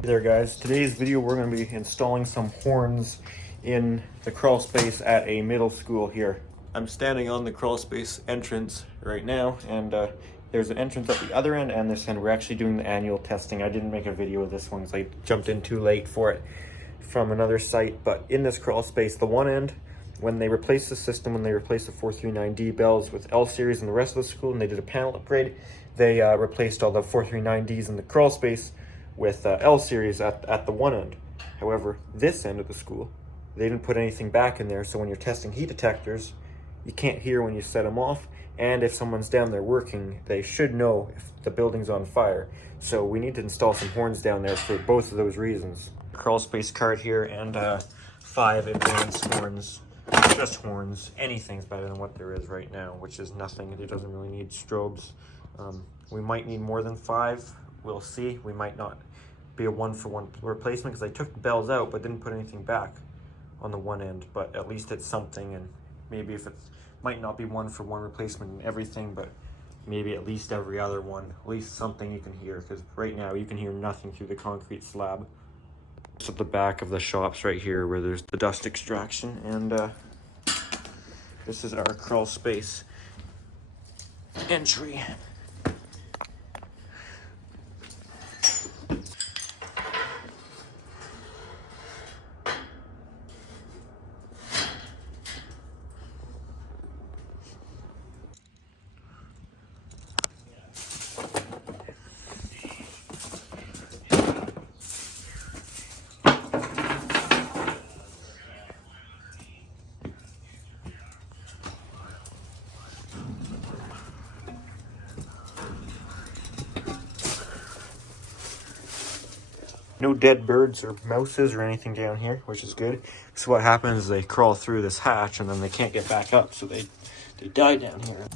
Hey there guys, today's video we're going to be installing some horns in the crawl space at a middle school here. I'm standing on the crawl space entrance right now, and there's an entrance at the other end and this end. We're actually doing the annual testing. I didn't make a video of this one because I jumped in too late for it from another site, but in this crawl space, the one end, when they replaced the system, when they replaced the 439D bells with L series in the rest of the school and they did a panel upgrade, they replaced all the 439Ds in the crawl space with L series at the one end. However, this end of the school, they didn't put anything back in there, so when you're testing heat detectors, you can't hear when you set them off, and if someone's down there working, they should know if the building's on fire. So we need to install some horns down there for both of those reasons. Crawl space card here, and 5 advanced horns. Just horns. Anything's better than what there is right now, which is nothing. It doesn't really need strobes. We might need more than 5. We'll see. We might not be a one-for-one replacement because I took the bells out but didn't put anything back on the one end, but at least it's something. And maybe if it might not be one-for-one replacement and everything, but maybe at least every other one, at least something you can hear, because right now you can hear nothing through the concrete slab. It's at the back of the shops right here where there's the dust extraction, and this is our crawl space entry. No dead birds or mouses or anything down here, which is good. So what happens is they crawl through this hatch and then they can't get back up, so they die down here.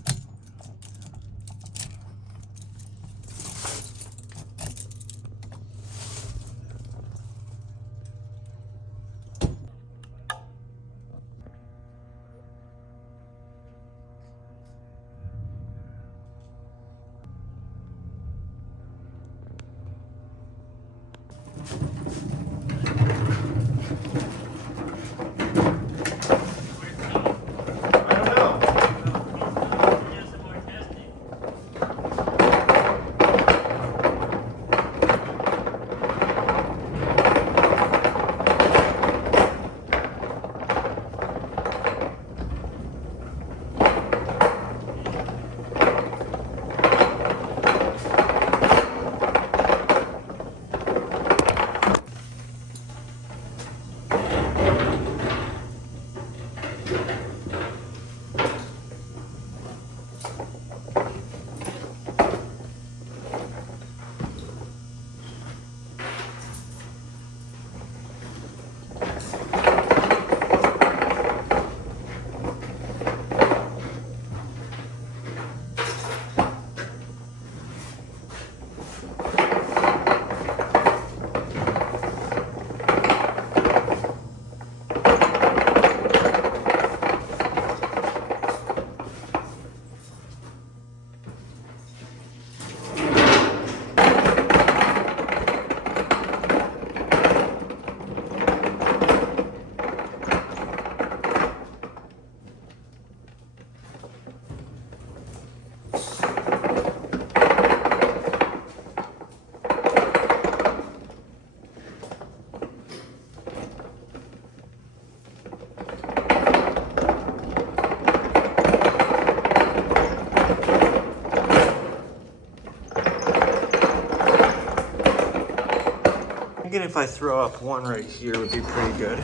Thinking if I throw up one right here would be pretty good.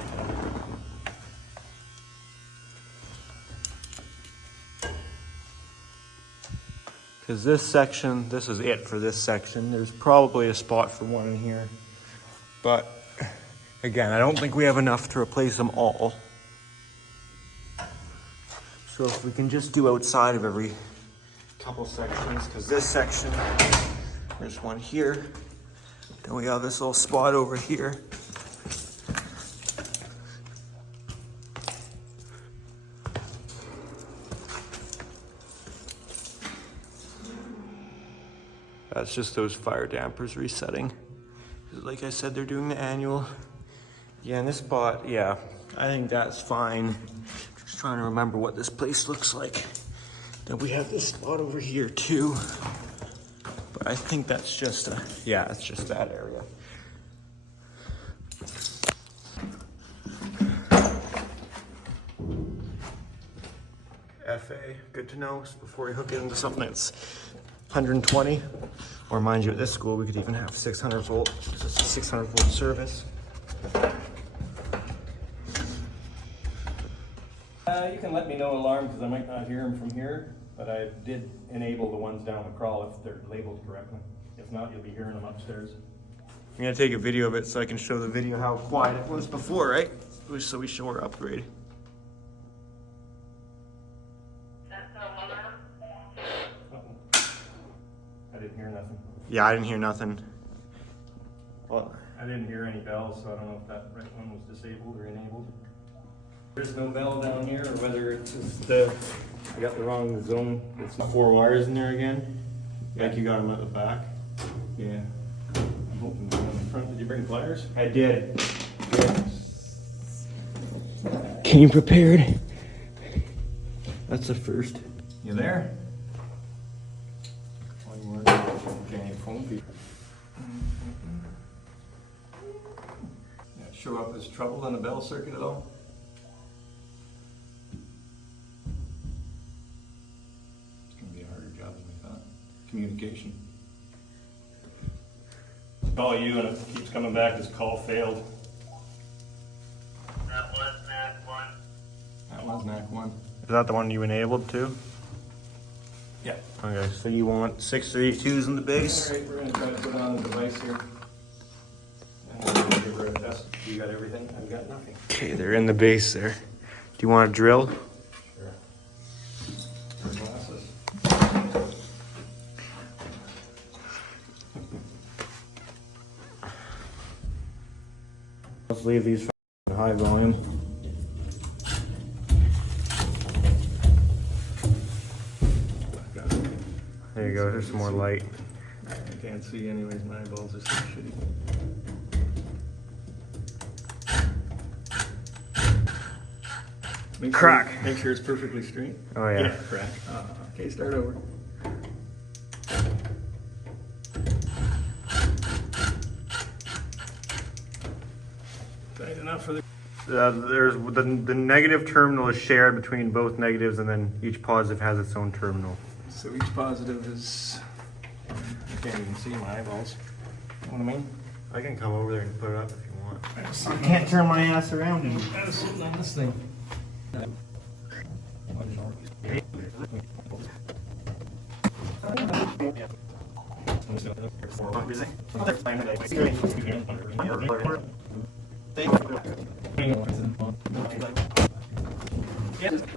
Because this section, this is it for this section. There's probably a spot for one in here. But again, I don't think we have enough to replace them all. So if we can just do outside of every couple sections, because this section, there's one here. Then we have this little spot over here. That's just those fire dampers resetting. Like I said, they're doing the annual. Yeah, and this spot, yeah, I think that's fine. Just trying to remember what this place looks like. Then we have this spot over here too. But I think that's just yeah, it's just that area. FA, good to know before you hook it into something that's 120. Or mind you, at this school, we could even have 600 volt, because it's a 600 volt service. You can let me know alarm because I might not hear them from here, but I did enable the ones down the crawl if they're labeled correctly. If not, you'll be hearing them upstairs. I'm gonna take a video of it so I can show the video how quiet it was before, right? So we show our upgrade. I didn't hear nothing. Yeah, I didn't hear nothing. Well, I didn't hear any bells, so I don't know if that right one was disabled or enabled. There's no bell down here, or whether it's just I got the wrong zone. It's not 4 wires in there again? Yeah. Like you got them at the back? Yeah. I'm hoping they're on the front. Did you bring pliers? I did. Yeah. Came prepared. That's the first. You there? One word. Okay, phone feed. That show up as trouble on the bell circuit at all? It's going to be a harder job than we thought. Communication. Call you, and if it keeps coming back, this call failed. That was NAC 1. That was NAC 1. Is that the one you enabled too? Yeah. Okay, so you want 632s in the base? Alright, we're going to try to put on the device here. And we're going to give her a test. You got everything? I've got nothing. Okay, they're in the base there. Do you want to drill? Sure. Glasses. Let's leave these high volume. There you go, there's some more light. I can't see anyways, my eyeballs are so shitty. Crack. Make sure it's perfectly straight. Oh yeah. Crack. Okay, start over. Tight enough for the... There's the negative terminal is shared between both negatives, and then each positive has its own terminal. So each positive is... I can't even see my eyeballs. You know what I mean? I can come over there and put it up if you want. I can't turn my ass around and I was sitting on this thing. Heat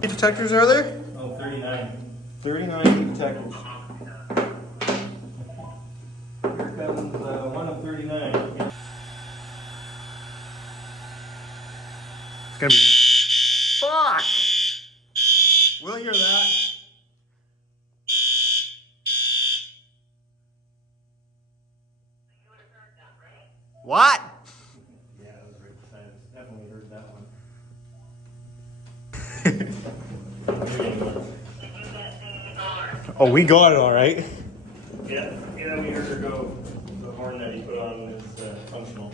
detectors are there? Oh, 39. 39 heat detectors. Here comes one of 39. It's gonna be... Fuck! We'll hear that. What? Yeah, that was right beside us. Definitely heard that one. Oh, we got it all right. Yeah, we heard her go. The horn that he put on is functional.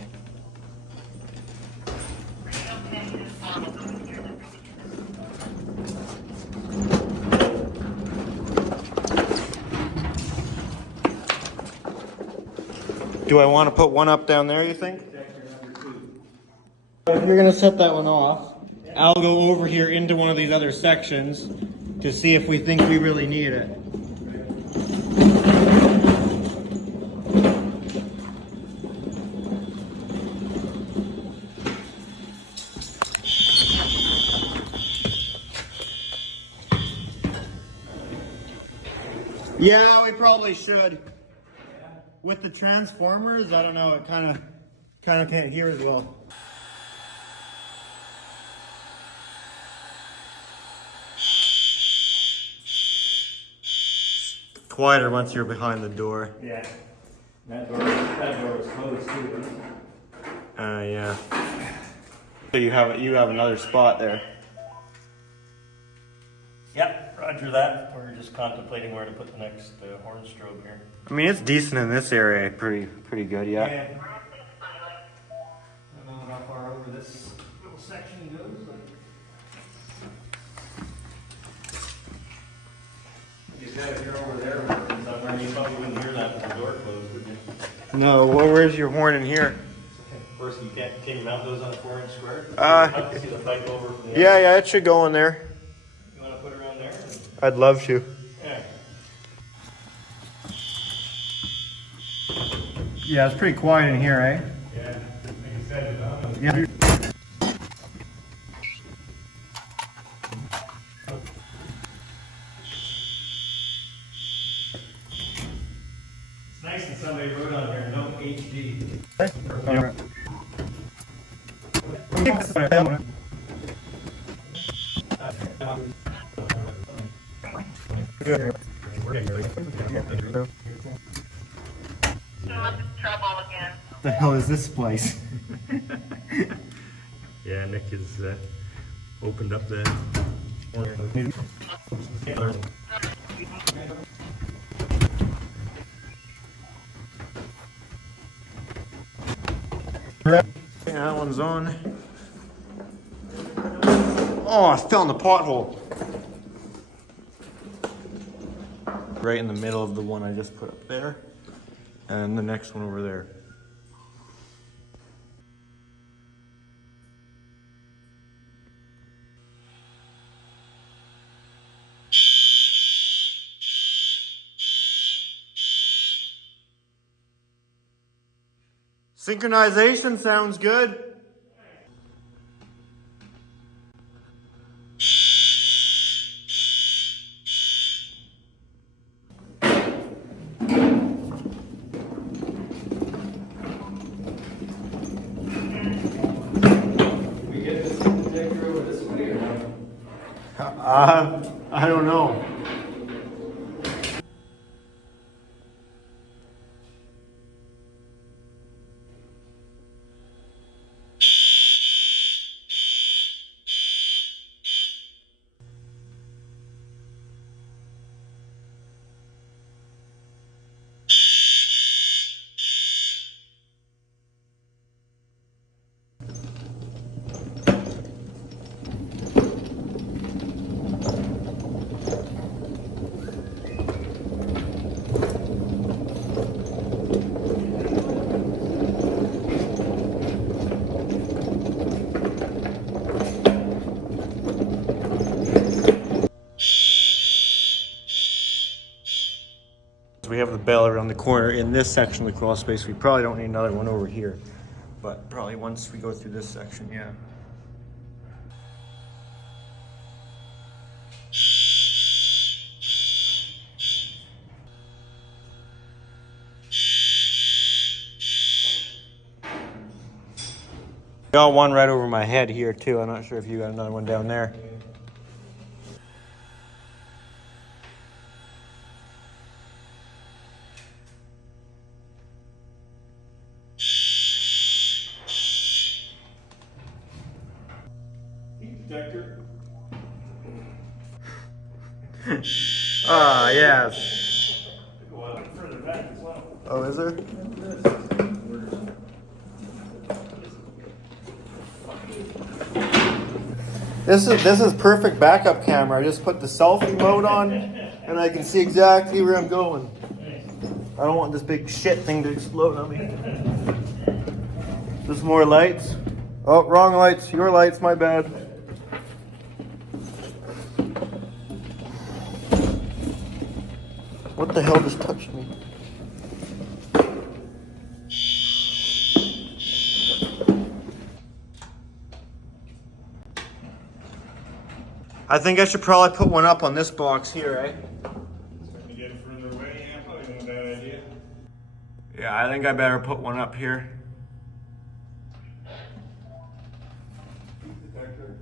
Do I want to put one up down there, you think? Detector number 2. If you're going to set that one off, I'll go over here into one of these other sections to see if we think we really need it. Yeah, we probably should. With the transformers, I don't know, it kind of can't hear as well. Quieter once you're behind the door. Yeah. That door was closed too. Yeah. So you have another spot there. Yep, roger that. We're just contemplating where to put the next horn strobe here. I mean, it's decent in this area, pretty good, yeah. I don't know how far over this little section goes. You said if you're over there somewhere, you probably wouldn't hear that with the door closed, would you? No, where's your horn in here? Of course, can you mount those on a 4-inch square? See the pipe over from the Yeah, it should go in there. You want to put it around there? I'd love to. Yeah. Yeah, it's pretty quiet in here, eh? Yeah, like you said, Yeah. It's nice that somebody wrote on here, no HD. The hell is this place? Yeah, Nick has opened up the. Yeah, that one's on. Oh, I fell in the pothole. Right in the middle of the one I just put up there, and the next one over there. Synchronization sounds good. We get this detector over this way or I don't know. We have the bell around the corner in this section of the crawl space. We probably don't need another one over here, but probably once we go through this section, yeah. Got one right over my head here too. I'm not sure if you got another one down there. detector. Ah, yes. Go out further back as well. Oh, is there? This is perfect backup camera. I just put the selfie mode on, and I can see exactly where I'm going. I don't want this big shit thing to explode on me. There's more lights. Oh, wrong lights. Your lights, my bad. What the hell just touched me? I think I should probably put one up on this box here, eh? Let me get further away. Yeah, probably not a bad idea. Yeah, I think I better put one up here. Detector.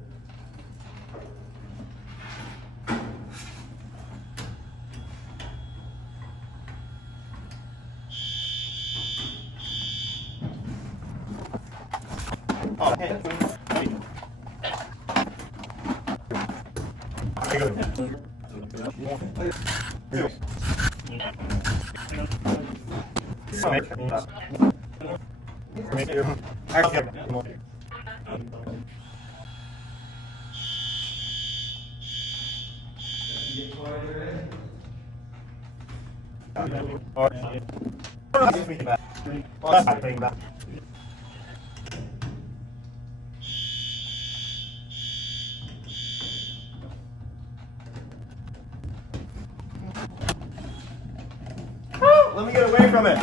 Let me get away from it.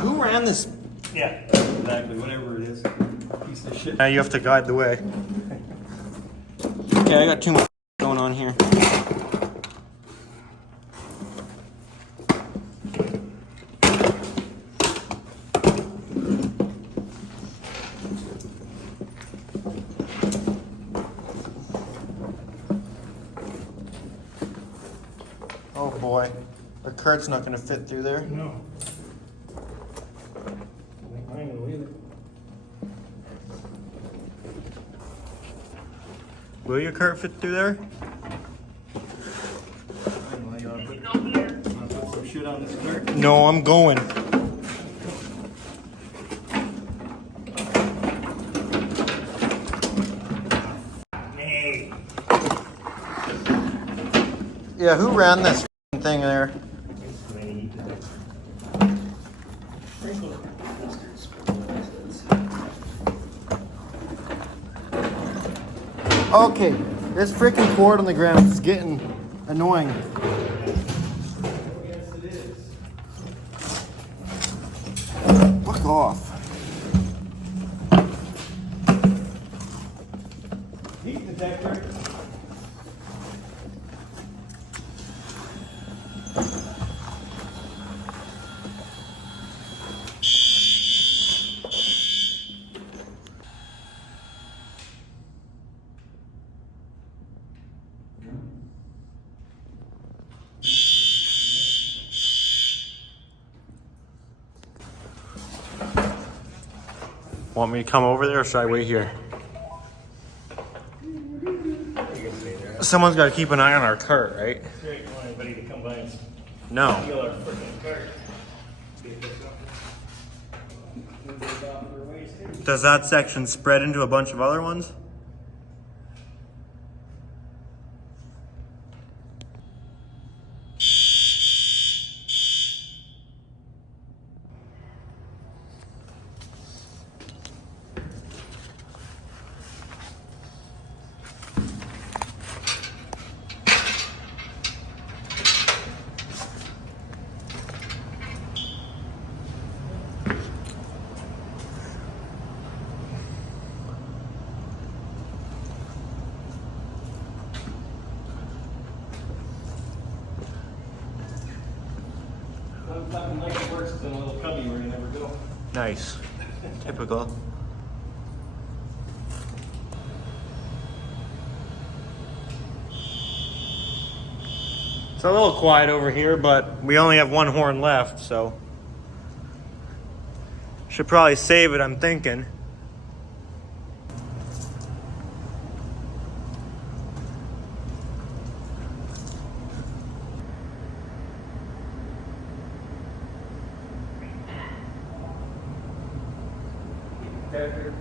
Who ran this? Yeah, exactly, whatever it is. Piece of shit. Now you have to guide the way. Okay, I got too much going on here. Oh boy, the cart's not gonna fit through there. No. I ain't gonna leave it. Will your cart fit through there? You wanna put some shit on this cart? No, I'm going. Hey. Yeah, who ran this thing there? Okay, this freaking cord on the ground is getting annoying. Fuck off. Heat detector. Want me to come over there or should I wait here? Someone's got to keep an eye on our cart, right? Sure, you want anybody to come by and No. steal our freaking cart. See if it's something. Does that section spread into a bunch of other ones? Something like it works in a little cubby where you never go. Nice. Typical. It's a little quiet over here, but we only have one horn left, so should probably save it, I'm thinking. Detector.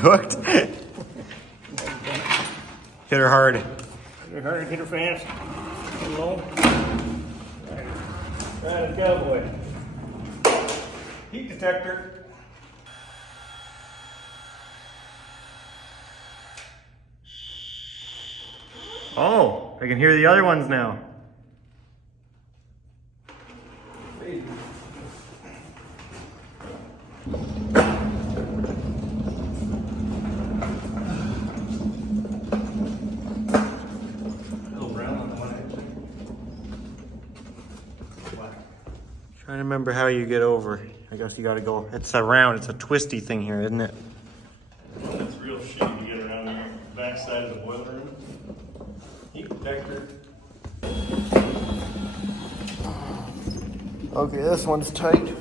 Hooked. Hit her hard. Hit her hard, hit her fast. Hit her low. Right, cowboy. Heat detector. Oh, I can hear the other ones now. remember how you get over. I guess you gotta go. It's around. It's a twisty thing here, isn't it? It's real shitty to get around the backside of the boiler room. Heat detector. Okay, this one's tight.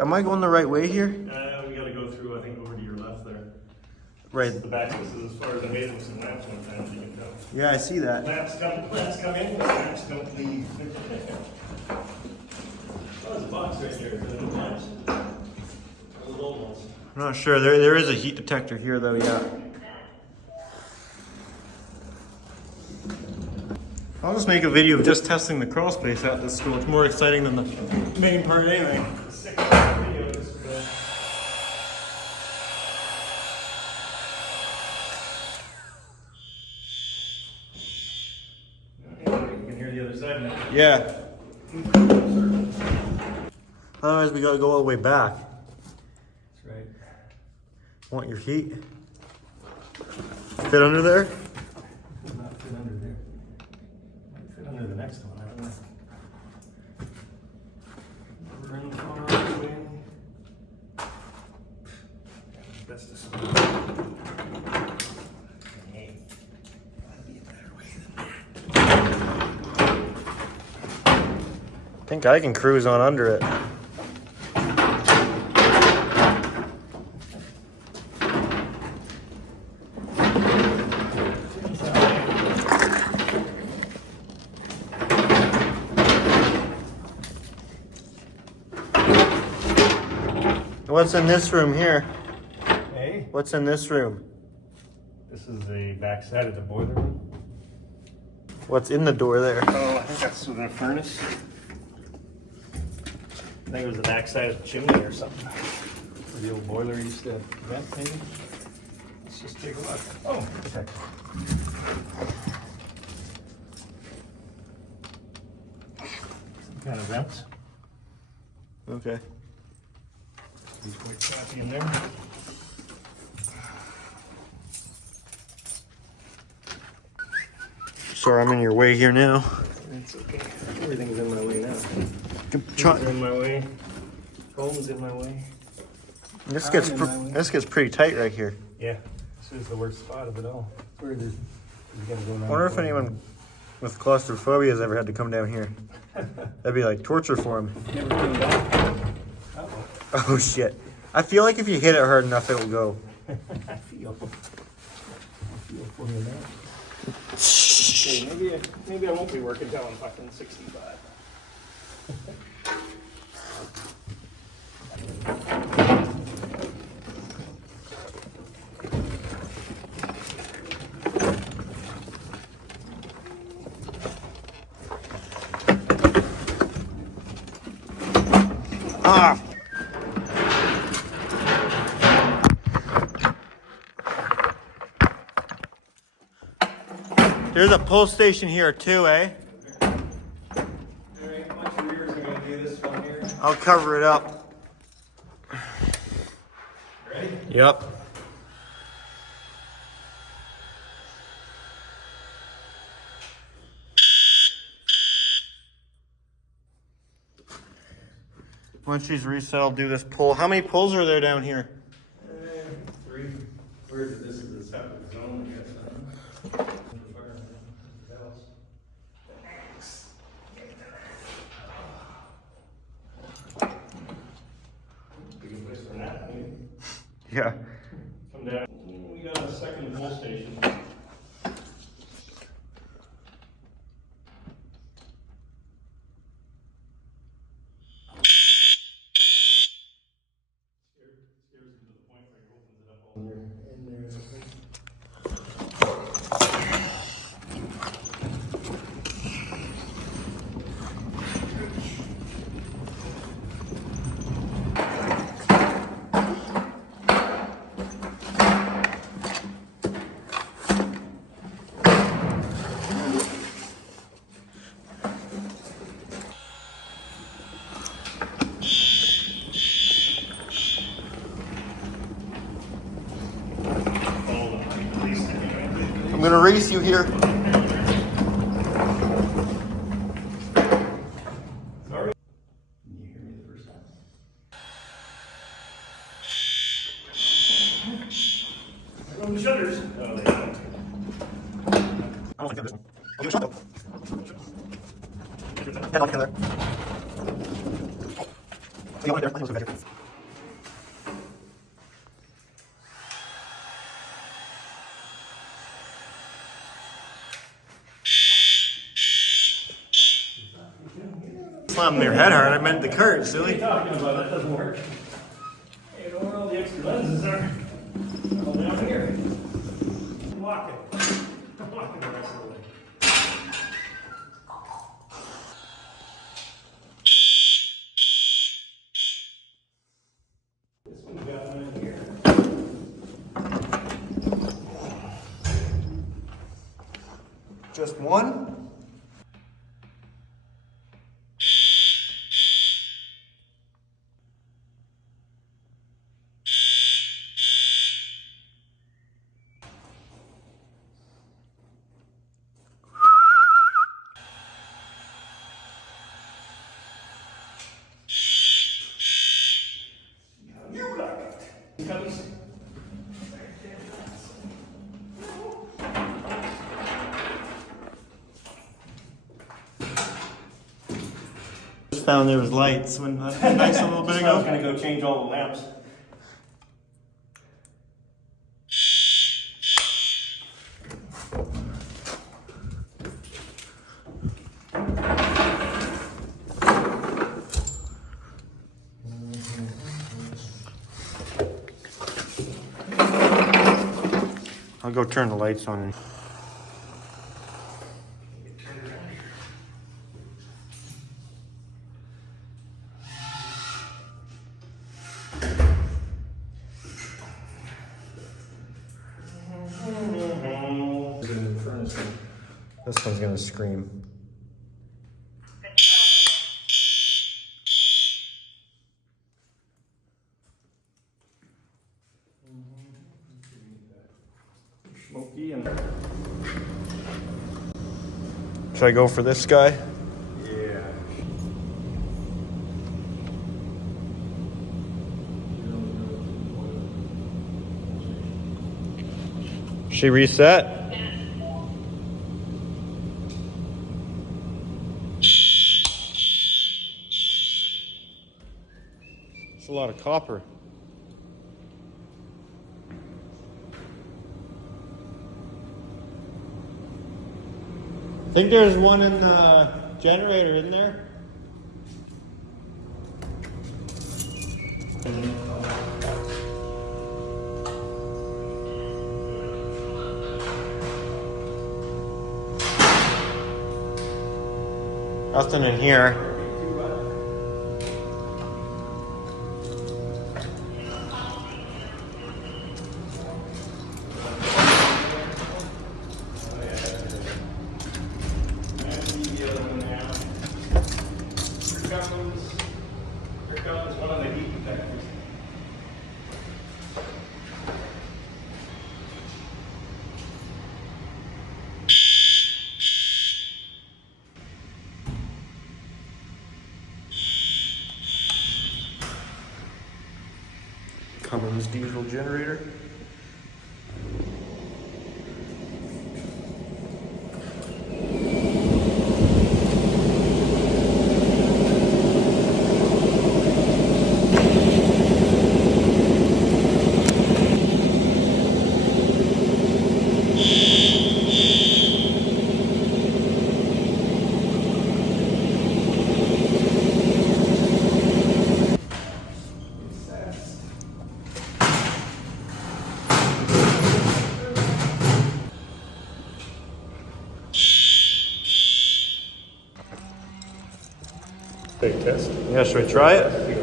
Am I going the right way here? We gotta go through, I think, over to your left there. Right. The back, this is as far as I made it some lamps one time, so you can tell. Yeah, I see that. Lamps come in, lamps don't leave. Oh, there's a box right there, for the lamps. Those old ones. I'm not sure. There is a heat detector here, though, yeah. I'll just make a video of just testing the crawl space at this school. It's more exciting than the main part anyway. Sick videos. You can hear the other side now. Yeah. Otherwise, we gotta go all the way back. That's right. Want your feet? Fit under there? Will not fit under there. Might fit under the next one, I don't know. We're in the far way. Best of Hey, that'd be a better way than I think I can cruise on under it. What's in this room here? Hey, What's in this room? this is the back side of the boiler room. What's in the door there? Oh, I think that's the furnace. I think it was the back side of the chimney or something. Where the old boiler used to vent, maybe. Let's just take a look. Oh, okay. Some kind of vents. Okay. These quite crappy in there. Sorry, I'm in your way here now. It's okay. Everything's in my way now. Try- Things are in my way. Phone's in my way. This gets pretty tight right here. Yeah, this is the worst spot of it all. Where is it? You gotta go around I wonder the if corner. anyone with claustrophobia has ever had to come down here. That'd be like torture for him. Never came back. Uh-oh. Oh shit. I feel like if you hit it hard enough, it'll go. I feel for you now. Okay, maybe I won't be working till I'm fucking 65. Ah! There's a pull station here too, eh? I'll cover it up. Ready? Yep. Once she's reset, I'll do this pull. How many pulls are there down here? 3. This is a separate zone, I guess. Good place for a nap, maybe. Yeah. Come down. We got a second pull station. Scares him to the point where he opens it up all in there. I'm gonna race you here. Sorry. Can you hear me the first time? There go the shutters. Oh, they don't. I don't like this one. I'll give it a shot though. Yeah, I'll get in there. Yeah, right there. I think it was good back here. Slamming your head hard. I meant the cart, silly. What are you talking about? That doesn't work. Hey, you know where all the extra lenses are? All down here. I'm walking. I'm walking the rest of the way. This one's got one in here. Just one? You like it. Comes. Just found there was lights when nice a little bit I was ago. gonna go change all the lamps. I'll go turn the lights on. This one's gonna scream. Smoky and Should I go for this guy? yeah. She reset? It's a lot of copper. I think there's one in the generator, isn't there? Nothing in here. Here comes one of the heat detectors. Cummins diesel generator. Big test. Yeah, should we try it?